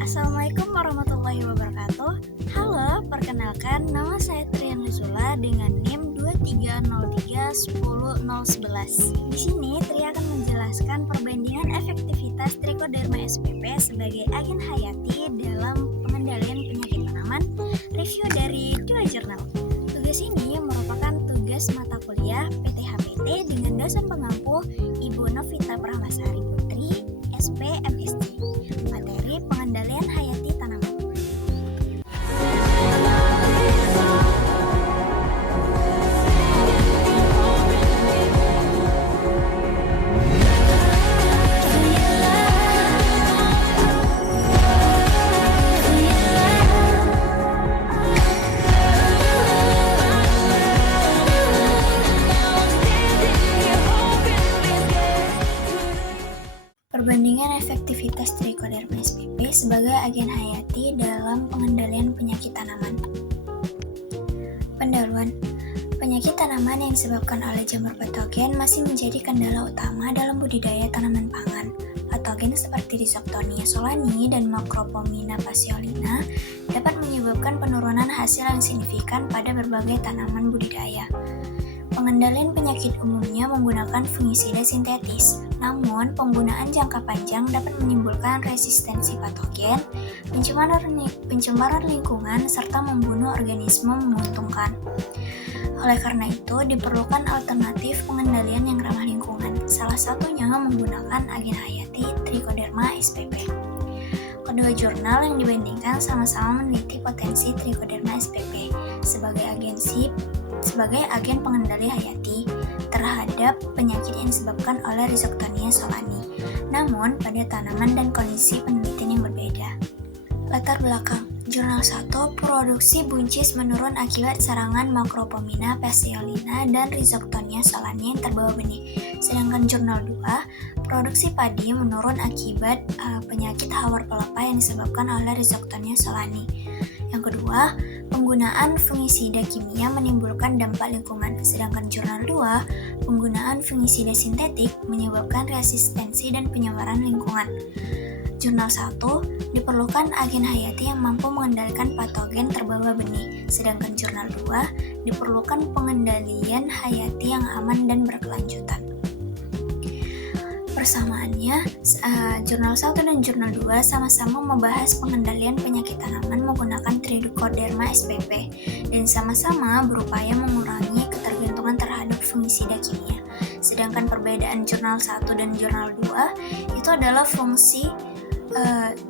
Assalamualaikum warahmatullahi wabarakatuh. Halo, perkenalkan nama saya Trian Nuzula dengan NIM 23031011. Di sini Tri akan menjelaskan perbandingan efektivitas Trichoderma spp sebagai agen hayati dalam pengendalian penyakit tanaman, review dari dua jurnal. Tugas ini merupakan tugas mata kuliah PTHPT dengan dosen pengampu Ibu Novita Pramasari Putri, SP MSc. Materi pengendalian hayati tanaman. Perbandingan efektivitas Trichoderma spp sebagai agen hayati dalam pengendalian penyakit tanaman. Pendahuluan. Penyakit tanaman yang disebabkan oleh jamur patogen masih menjadi kendala utama dalam budidaya tanaman pangan. Patogen seperti Rhizoctonia solani dan Macropomina fasciolina dapat menyebabkan penurunan hasil yang signifikan pada berbagai tanaman budidaya. Pengendalian penyakit umumnya menggunakan fungisida sintetis, namun penggunaan jangka panjang dapat menimbulkan resistensi patogen, pencemaran lingkungan, serta membunuh organisme menguntungkan. Oleh karena itu, diperlukan alternatif pengendalian yang ramah lingkungan, salah satunya menggunakan agen hayati Trichoderma spp. Kedua jurnal yang dibandingkan sama-sama meneliti potensi Trichoderma spp sebagai agen pengendali hayati terhadap penyakit yang disebabkan oleh Rhizoctonia solani, namun pada tanaman dan kondisi penelitian yang berbeda. Latar belakang. Jurnal 1, produksi buncis menurun akibat serangan Macropomina fasciolina dan Rhizoctonia solani yang terbawa benih. Sedangkan jurnal 2, produksi padi menurun akibat penyakit hawar pelepah yang disebabkan oleh Rhizoctonia solani. Yang kedua, penggunaan fungisida kimia menimbulkan dampak lingkungan, sedangkan jurnal 2, penggunaan fungisida sintetik menyebabkan resistensi dan penyemaran lingkungan. Jurnal 1, diperlukan agen hayati yang mampu mengendalikan patogen terbawa benih, sedangkan jurnal 2, diperlukan pengendalian hayati yang aman dan berkelanjutan. Persamaannya, jurnal 1 dan jurnal 2 sama-sama membahas pengendalian penyakit tanaman menggunakan Trichoderma spp dan sama-sama berupaya mengurangi ketergantungan terhadap fungisida kimia. Sedangkan perbedaan jurnal 1 dan jurnal 2 itu adalah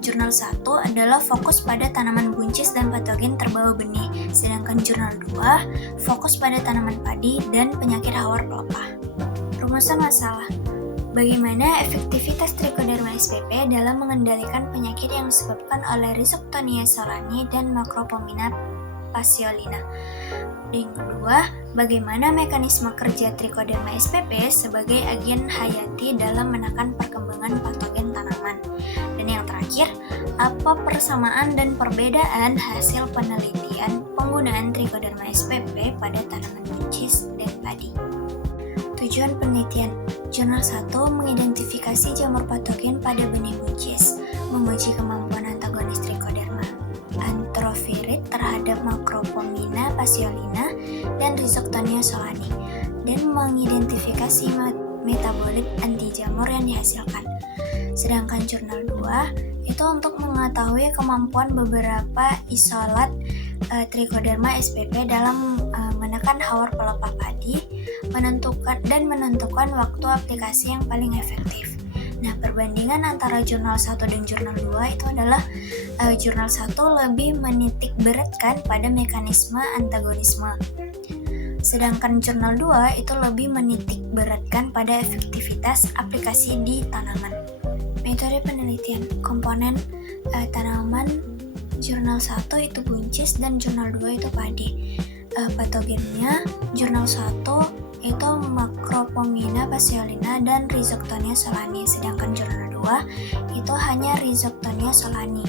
jurnal 1 adalah fokus pada tanaman buncis dan patogen terbawa benih, sedangkan jurnal 2 fokus pada tanaman padi dan penyakit hawar pelepah. Rumusan masalah. Bagaimana efektivitas Trichoderma spp dalam mengendalikan penyakit yang disebabkan oleh Rhizoctonia solani dan Macropomina fasciolina? Dan yang kedua, bagaimana mekanisme kerja Trichoderma spp sebagai agen hayati dalam menekan perkembangan patogen tanaman? Dan yang terakhir, apa persamaan dan perbedaan hasil penelitian penggunaan Trichoderma spp pada tanaman buncis dan padi? Tujuan penelitian. Jurnal 1 mengidentifikasi jamur patogen pada benih buncis, menguji kemampuan antagonis Trichoderma anthropirid terhadap Macropomina fasciolina dan Rhizoctonia solani, dan mengidentifikasi metabolit anti jamur yang dihasilkan. Sedangkan jurnal 2 itu untuk mengetahui kemampuan beberapa isolat Trichoderma spp dalam menekan hawar pelepah padi, menentukan waktu aplikasi yang paling efektif. Nah, perbandingan antara jurnal 1 dan jurnal 2 itu adalah jurnal 1 lebih menitik beratkan pada mekanisme antagonisme. Sedangkan jurnal 2 itu lebih menitik beratkan pada efektivitas aplikasi di tanaman. Metode penelitian. Komponen tanaman jurnal 1 itu buncis dan jurnal 2 itu padi. Patogennya jurnal 1 itu Macropomina fasciolina dan Rhizoctonia solani, sedangkan jurnal 2 itu hanya Rhizoctonia solani.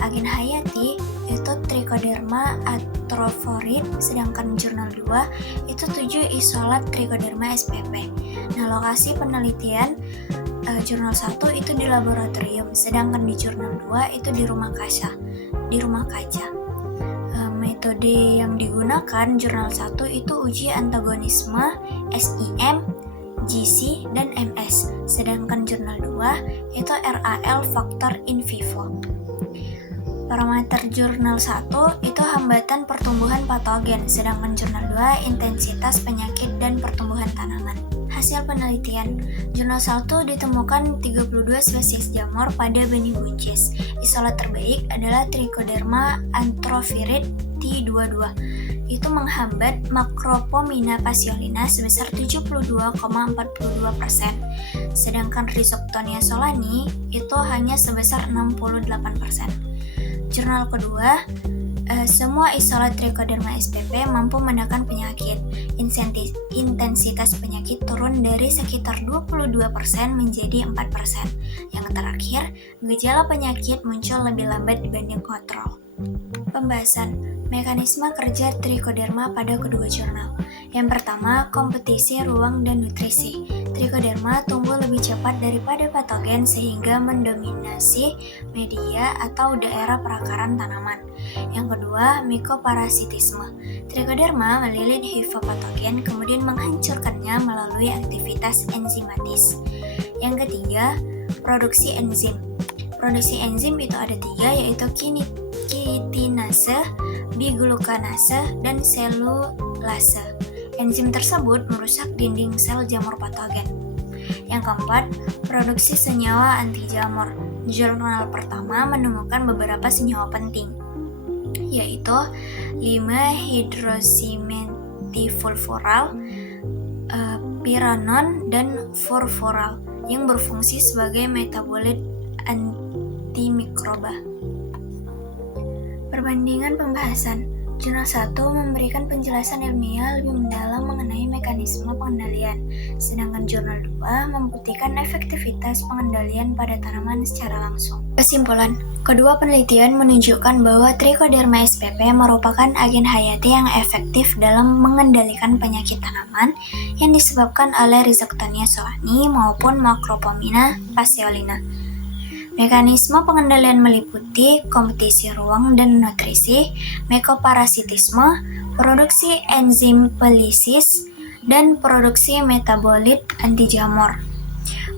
Agen Hayati itu Trichoderma atrophorid, sedangkan jurnal 2 itu 7 isolat Trichoderma spp. Nah, lokasi penelitian jurnal 1 itu di laboratorium, sedangkan di jurnal 2 itu di rumah kaca. Metode yang digunakan jurnal 1 itu uji antagonisme SIM, GC, dan MS, sedangkan jurnal 2 itu RAL faktor in vivo. Parameter jurnal 1 itu hambatan pertumbuhan patogen, sedangkan jurnal 2 intensitas penyakit dan pertumbuhan tanaman. Hasil penelitian, jurnal 1 ditemukan 32 spesies jamur pada benih buncis. Isolat terbaik adalah Trichoderma atrophirid T22. Itu menghambat Macropomina passionina sebesar 72,42%. Sedangkan Rhizoctonia solani itu hanya sebesar 68%. Jurnal kedua, semua isolat Trichoderma spp mampu menekan penyakit. Intensitas penyakit turun dari sekitar 22% menjadi 4%. Yang terakhir, gejala penyakit muncul lebih lambat dibanding kontrol. Pembahasan mekanisme kerja Trichoderma pada kedua jurnal. Yang pertama, kompetisi ruang dan nutrisi. Trichoderma tumbuh lebih cepat daripada patogen sehingga mendominasi media atau daerah perakaran tanaman. Yang kedua, mikoparasitisme. Trichoderma melilit hifopatogen kemudian menghancurkannya melalui aktivitas enzimatis. Yang ketiga, produksi enzim. Produksi enzim itu ada 3, yaitu kitinase, biglukanase, dan selulase. Enzim tersebut merusak dinding sel jamur patogen. Yang keempat, produksi senyawa anti jamur. Jurnal pertama menemukan beberapa senyawa penting, yaitu 5-hydroxymetilfurfural, piranon, dan furfural yang berfungsi sebagai metabolit antimikroba. Perbandingan pembahasan. Jurnal 1 memberikan penjelasan ilmiah lebih mendalam mengenai mekanisme pengendalian, sedangkan jurnal 2 membuktikan efektivitas pengendalian pada tanaman secara langsung. Kesimpulan, kedua penelitian menunjukkan bahwa Trichoderma spp merupakan agen hayati yang efektif dalam mengendalikan penyakit tanaman yang disebabkan oleh Rhizoctonia solani maupun Macropomina passionina. Mekanisme pengendalian meliputi kompetisi ruang dan nutrisi, mikoparasitisme, produksi enzim pelisis, dan produksi metabolit anti jamur.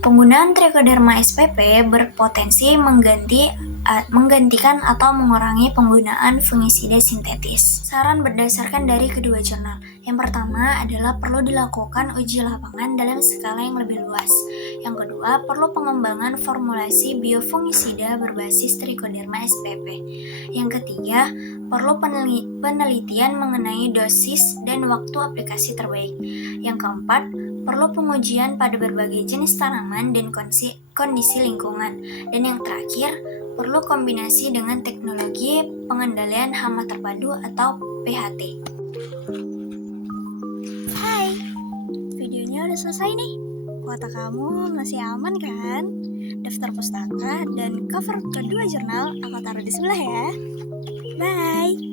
Penggunaan Trichoderma spp berpotensi menggantikan atau mengurangi penggunaan fungisida sintetis. Saran berdasarkan dari kedua jurnal. Yang pertama adalah perlu dilakukan uji lapangan dalam skala yang lebih luas. Yang kedua, perlu pengembangan formulasi biofungisida berbasis Trichoderma spp. Yang ketiga, perlu penelitian mengenai dosis dan waktu aplikasi terbaik. Yang keempat, perlu pengujian pada berbagai jenis tanaman dan kondisi lingkungan. Dan yang terakhir, perlu kombinasi dengan teknologi pengendalian hama terpadu atau PHT. Hai, videonya udah selesai nih. Kuota kamu masih aman kan? Daftar pustaka dan cover kedua jurnal aku taruh di sebelah ya. Bye!